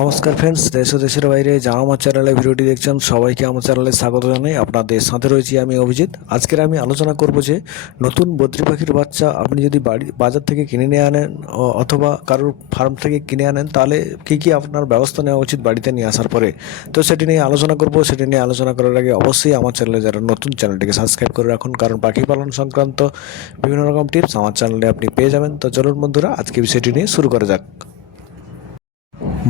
নমস্কার ফ্রেন্ডস, দেশ ও দেশের বাইরে যারা আমার চ্যানেলে ভিডিওটি দেখছেন সবাইকে আমার চ্যানেলে স্বাগত জানাই। আপনাদের সাথে রয়েছি আমি অভিজিৎ। আজকের আমি আলোচনা করব যে নতুন বদ্রি পাখির বাচ্চা আপনি যদি বাজার থেকে কিনে নিয়ে আনেন অথবা কারোর ফার্ম থেকে কিনে আনেন, তাহলে কী কী আপনার ব্যবস্থা নেওয়া উচিত বাড়িতে নিয়ে আসার পরে। তো সেটি নিয়ে আলোচনা করব। সেটি নিয়ে আলোচনা করার আগে অবশ্যই আমার চ্যানেলে যারা নতুন, চ্যানেলটিকে সাবস্ক্রাইব করে রাখুন, কারণ পাখি পালন সংক্রান্ত বিভিন্ন রকম টিপস আমার চ্যানেলে আপনি পেয়ে যাবেন। তো চলুন বন্ধুরা, আজকে বিষয়টি নিয়ে শুরু করা যাক।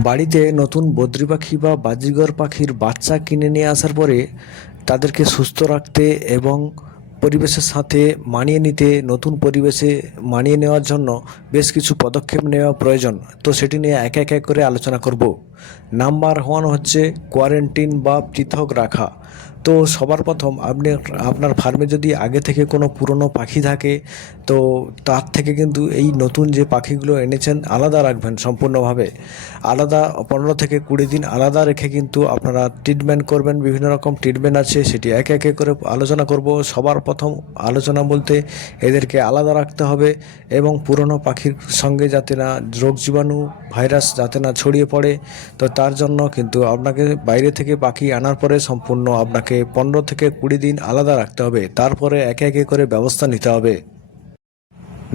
বাড়িতে নতুন বদ্রি পাখি বা বাজিগর পাখির বাচ্চা কিনে নিয়ে আসার পরে তাদেরকে সুস্থ রাখতে এবং পরিবেশের সাথে মানিয়ে নিতে, নতুন পরিবেশে মানিয়ে নেওয়ার জন্য বেশ কিছু পদক্ষেপ নেওয়া প্রয়োজন। তো সেটি নিয়ে এক এক করে আলোচনা করব। নাম্বার 1 হচ্ছে কোয়ারেন্টিন বা পৃথক রাখা। তো সবার প্রথম আপনি আপনার ফার্মে যদি আগে থেকে কোনো পুরনো পাখি থাকে, তো তার থেকে কিন্তু এই নতুন যে পাখিগুলো এনেছেন আলাদা রাখবেন, সম্পূর্ণভাবে আলাদা। 15 থেকে 20 দিন আলাদা রেখে কিন্তু আপনারা ট্রিটমেন্ট করবেন। বিভিন্ন রকম ট্রিটমেন্ট আছে, সেটি একে একে করে আলোচনা করব। সবার প্রথম আলোচনা বলতে এদেরকে আলাদা রাখতে হবে এবং পুরনো পাখির সঙ্গে যাতে না রোগ জীবাণু ভাইরাস যাতে না ছড়িয়ে পড়ে। তো তার জন্য কিন্তু আপনাকে বাইরে থেকে পাখি আনার পরে সম্পূর্ণ আপনাকে 15 থেকে 20 দিন আলাদা রাখতে হবে। তারপরে একে একে করে ব্যবস্থা নিতে হবে।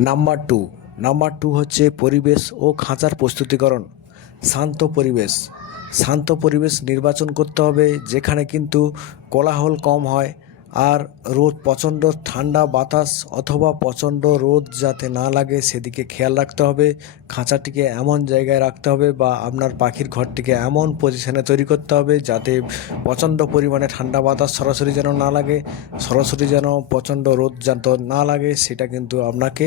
নাম্বার টু হচ্ছে পরিবেশ ও খাঁচার প্রস্তুতিকরণ। শান্ত পরিবেশ নির্বাচন করতে হবে, যেখানে কিন্তু কোলাহল কম হয়। আর প্রচণ্ড ঠান্ডা বাতাস অথবা প্রচণ্ড রোদ যাতে না লাগে সেদিকে খেয়াল রাখতে হবে। খাঁচাটিকে এমন জায়গায় রাখতে হবে বা আপনার পাখির ঘরটিকে এমন পজিশনে তৈরি করতে হবে যাতে প্রচণ্ড পরিমাণে ঠান্ডা বাতাস সরাসরি যেন না লাগে, সরাসরি যেন প্রচণ্ড রোদ যেন না লাগে, সেটা কিন্তু আপনাকে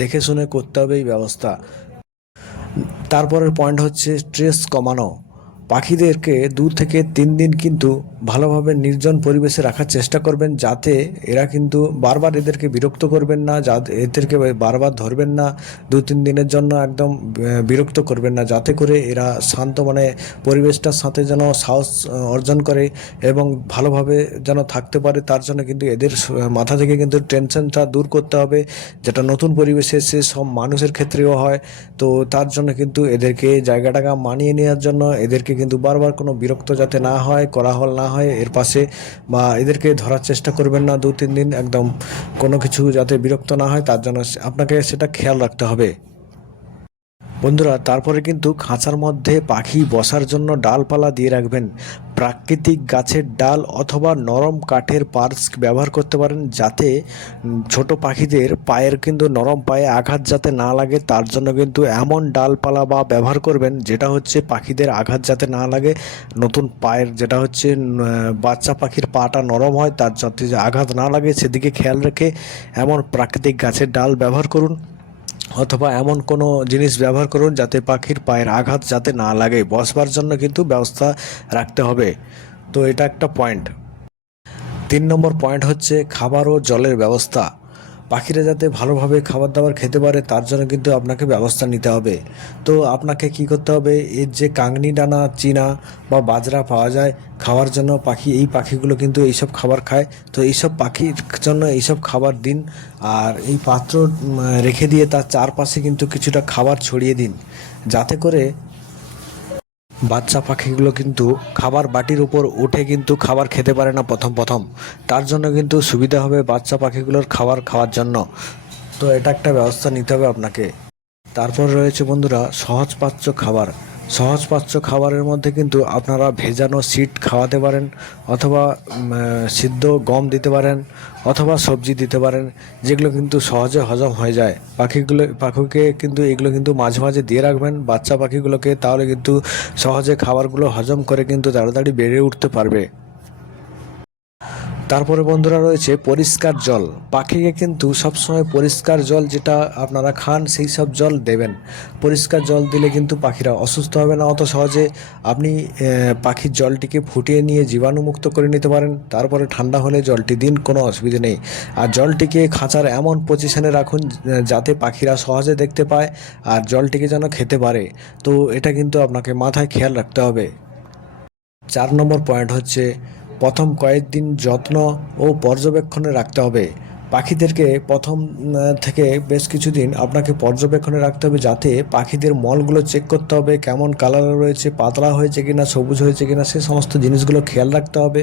দেখে শুনে করতে হবে এই ব্যবস্থা। তারপরের পয়েন্ট হচ্ছে স্ট্রেস কমানো। পাখিদেরকে 2 থেকে 3 দিন কিন্তু ভালোভাবে নির্জন পরিবেশে রাখার চেষ্টা করবেন, যাতে এরা কিন্তু বারবার এদেরকে বিরক্ত করবেন না, এদেরকে বারবার ধরবেন না। 2-3 দিনের জন্য একদম বিরক্ত করবেন না, যাতে করে এরা শান্ত পরিবেশটার সাথে যেন সাহস অর্জন করে এবং ভালোভাবে যেন থাকতে পারে। তার জন্য কিন্তু এদের মাথা থেকে কিন্তু টেনশনটা দূর করতে হবে, যেটা নতুন পরিবেশে সে সব মানুষের ক্ষেত্রেও হয়। তো তার জন্য কিন্তু এদেরকে জায়গাটাকে মানিয়ে নেওয়ার জন্য এদেরকে কিন্তু বারবার কোনো বিরক্ত যাতে না হয়, কোলাহল না হয় এর পাশে, বা এদেরকে ধরার চেষ্টা করবেন না 2-3 দিন, একদম কোনো কিছু যাতে বিরক্ত না হয় তার জন্য আপনাকে সেটা খেয়াল রাখতে হবে। বন্ধুরা, তারপরে কিন্তু খাঁচার মধ্যে পাখি বসার জন্য ডালপালা দিয়ে রাখবেন। প্রাকৃতিক গাছের ডাল অথবা নরম কাঠের পার্স ব্যবহার করতে পারেন, যাতে ছোট পাখিদের পায়ের কিন্তু নরম পায়ে আঘাত যাতে না লাগে। তার জন্য কিন্তু এমন ডালপালা বা ব্যবহার করবেন যেটা হচ্ছে পাখিদের আঘাত যাতে না লাগে। নতুন পায়ের যেটা হচ্ছে বাচ্চা পাখির পাটা নরম হয়, তার যাতে আঘাত না লাগে সেদিকে খেয়াল রেখে এমন প্রাকৃতিক গাছের ডাল ব্যবহার করুন, অথবা এমন কোনো জিনিস ব্যবহার করুন যাতে পাখির পায়ের আঘাত যাতে না লাগে। বসবার জন্য কিন্তু ব্যবস্থা রাখতে হবে। তো এটা একটা পয়েন্ট। 3 নম্বর পয়েন্ট হচ্ছে খাবার ও জলের ব্যবস্থা। পাখিরা যাতে ভালোভাবে খাবার দাবার খেতে পারে তার জন্য কিন্তু আপনাকে ব্যবস্থা নিতে হবে। তো আপনাকে কি করতে হবে, এর যে কাংনি দানা, চীনা বা বাজরা পাওয়া যায় খাওয়ার জন্য, এই পাখিগুলো কিন্তু এইসব খাবার খায়। তো এইসব পাখির জন্য এইসব খাবার দিন। আর এই পাত্র রেখে দিয়ে তার চারপাশে কিন্তু কিছুটা খাবার ছড়িয়ে দিন, যাতে করে বাচ্চা পাখিগুলো কিন্তু খাবার বাটির উপর উঠে কিন্তু খাবার খেতে পারে না প্রথম প্রথম। তার জন্য কিন্তু সুবিধা হবে বাচ্চা পাখিগুলোর খাবার খাওয়ার জন্য। তো এটা একটা ব্যবস্থা নিতে হবে আপনাকে। তারপর রয়েছে বন্ধুরা সহজপাচ্য খাবারের মধ্যে কিন্তু আপনারা ভেজানো সিড খাওয়াতে পারেন, অথবা সিদ্ধ গম দিতে পারেন, অথবা সবজি দিতে পারেন, যেগুলো কিন্তু সহজে হজম হয়ে যায়। পাখিকে কিন্তু এগুলো কিন্তু মাঝে মাঝে দিয়ে রাখবেন বাচ্চা পাখিগুলোকে, তাহলে কিন্তু সহজে খাবারগুলো হজম করে কিন্তু তাড়াতাড়ি বেড়ে উঠতে পারবে। তারপরে বন্ধুরা রয়েছে পরিষ্কার জল। পাখিকে কিন্তু সবসময় পরিষ্কার জল, যেটা আপনারা খান সেই সব জল দেবেন। পরিষ্কার জল দিলে কিন্তু পাখিরা অসুস্থ হবে না অত সহজে। আপনি পাখির জলটিকে ফুটিয়ে নিয়ে জীবাণুমুক্ত করে নিতে পারেন, তারপরে ঠান্ডা হলে জলটি দিন, কোনো অসুবিধে নেই। আর জলটিকে খাঁচার এমন পজিশনে রাখুন যাতে পাখিরা সহজে দেখতে পায় আর জলটিকে যেন খেতে পারে। তো এটা কিন্তু আপনাকে মাথায় খেয়াল রাখতে হবে। 4 নম্বর পয়েন্ট হচ্ছে প্রথম কয়েকদিন যত্ন ও পর্যবেক্ষণে রাখতে হবে। পাখিদেরকে প্রথম থেকে বেশ কিছুদিন আপনাকে পর্যবেক্ষণে রাখতে হবে, যাতে পাখিদের মলগুলো চেক করতে হবে কেমন কালার রয়েছে, পাতলা হয়েছে কিনা, সবুজ হয়েছে কিনা, সে সমস্ত জিনিসগুলো খেয়াল রাখতে হবে।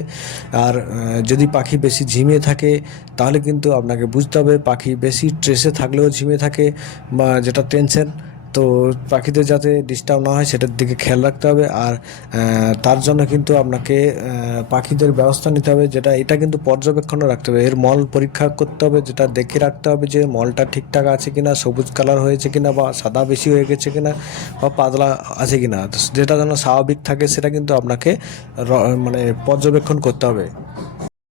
আর যদি পাখি বেশি ঝিমিয়ে থাকে তাহলে কিন্তু আপনাকে বুঝতে হবে পাখি বেশি স্ট্রেসে থাকলেও ঝিমিয়ে থাকে, বা যেটা টেনশন। তো পাখিদের যাতে ডিস্টার্ব না হয় সেটার দিকে খেয়াল রাখতে হবে। আর তার জন্য কিন্তু আপনাকে পাখিদের ব্যবস্থা নিতে হবে, যেটা এটা কিন্তু পর্যবেক্ষণে রাখতে হবে। এর মল পরীক্ষা করতে হবে, যেটা দেখে রাখতে হবে যে মলটা ঠিকঠাক আছে কিনা, সবুজ কালার হয়েছে কিনা, বা সাদা বেশি হয়ে গেছে কিনা, বা পাতলা আছে কিনা। তো যেটা যেন স্বাভাবিক থাকে সেটা কিন্তু আপনাকে মানে পর্যবেক্ষণ করতে হবে।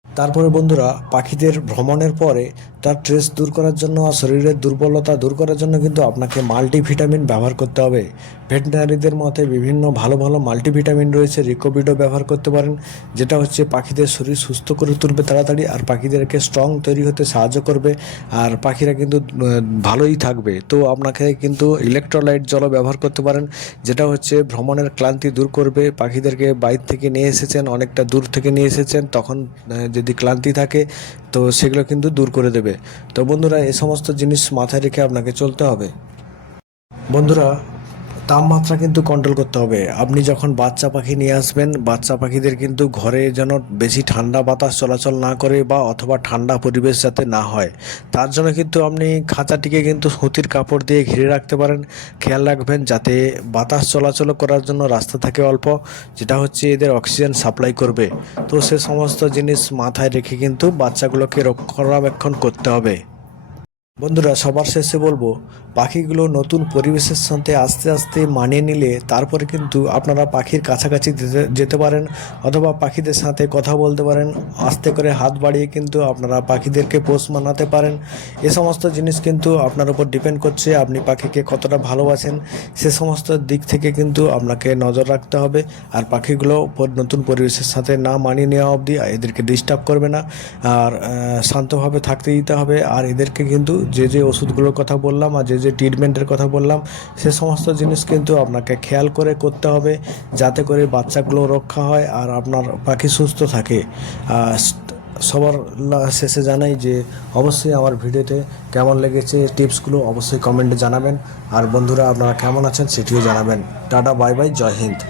তারপরে বন্ধুরা, পাখিদের ভ্রমণের পরে তার স্ট্রেস দূর করার জন্য আর শরীরের দুর্বলতা দূর করার জন্য কিন্তু আপনাকে মাল্টিভিটামিন ব্যবহার করতে হবে। ভেটেরিনারিদের মতে বিভিন্ন ভালো ভালো মাল্টিভিটামিন রয়েছে, রিকোভিডও ব্যবহার করতে পারেন, যেটা হচ্ছে পাখিদের শরীর সুস্থ করে তুলবে তাড়াতাড়ি, আর পাখিদেরকে স্ট্রং তৈরি হতে সাহায্য করবে, আর পাখিরা কিন্তু ভালোই থাকবে। তো আপনাকে কিন্তু ইলেকট্রোলাইট জলও ব্যবহার করতে পারেন, যেটা হচ্ছে ভ্রমণের ক্লান্তি দূর করবে। পাখিদেরকে বাইরে থেকে নিয়ে এসেছেন, অনেকটা দূর থেকে নিয়ে এসেছেন, তখন যদি ক্লান্তি থাকে তো সেগুলো কিন্তু দূর করে দেবে। তো বন্ধুরা, এই সমস্ত জিনিস মাথায় রেখে আপনাকে চলতে হবে। বন্ধুরা, তাপমাত্রা কিন্তু কন্ট্রোল করতে হবে। আপনি যখন বাচ্চা পাখি নিয়ে আসবেন, বাচ্চা পাখিদের কিন্তু ঘরে যেন বেশি ঠান্ডা বাতাস চলাচল না করে, বা অথবা ঠান্ডা পরিবেশ যাতে না হয়, তার জন্য কিন্তু আপনি খাঁচাটিকে কিন্তু সুতির কাপড় দিয়ে ঘিরে রাখতে পারেন। খেয়াল রাখবেন যাতে বাতাস চলাচল করার জন্য রাস্তা থাকে অল্প, যেটা হচ্ছে এদের অক্সিজেন সাপ্লাই করবে। তো সে সমস্ত জিনিস মাথায় রেখে কিন্তু বাচ্চাগুলোকে রক্ষণাবেক্ষণ করতে হবে। বন্ধুরা, সবার শেষে বলবো, পাখিগুলো নতুন পরিবেশের সাথে আস্তে আস্তে মানিয়ে নিলে তারপরে কিন্তু আপনারা পাখির কাছাকাছি যেতে পারেন, অথবা পাখিদের সাথে কথা বলতে পারেন। আস্তে করে হাত বাড়িয়ে কিন্তু আপনারা পাখিদেরকে পোষ মানাতে পারেন। এ সমস্ত জিনিস কিন্তু আপনার উপর ডিপেন্ড করছে আপনি পাখিকে কতটা ভালোবাসেন। সে সমস্ত দিক থেকে কিন্তু আপনাকে নজর রাখতে হবে। আর পাখিগুলো নতুন পরিবেশের সাথে না মানিয়ে নেওয়া অবধি এদেরকে ডিস্টার্ব করবে না, আর শান্তভাবে থাকতে দিতে হবে। আর এদেরকে কিন্তু যে যে ওষুধগুলোর কথা বললাম আর যে যে ট্রিটমেন্টের কথা বললাম, সে সমস্ত জিনিস কিন্তু আপনাকে খেয়াল করে করতে হবে, যাতে করে বাচ্চাগুলো রক্ষা হয় আর আপনার পাখি সুস্থ থাকে। সবার শেষে জানাই যে অবশ্যই আমার ভিডিওতে কেমন লেগেছে, টিপসগুলো অবশ্যই কমেন্টে জানাবেন। আর বন্ধুরা, আপনারা কেমন আছেন সেটিও জানাবেন। টাটা, বাই বাই, জয় হিন্দ।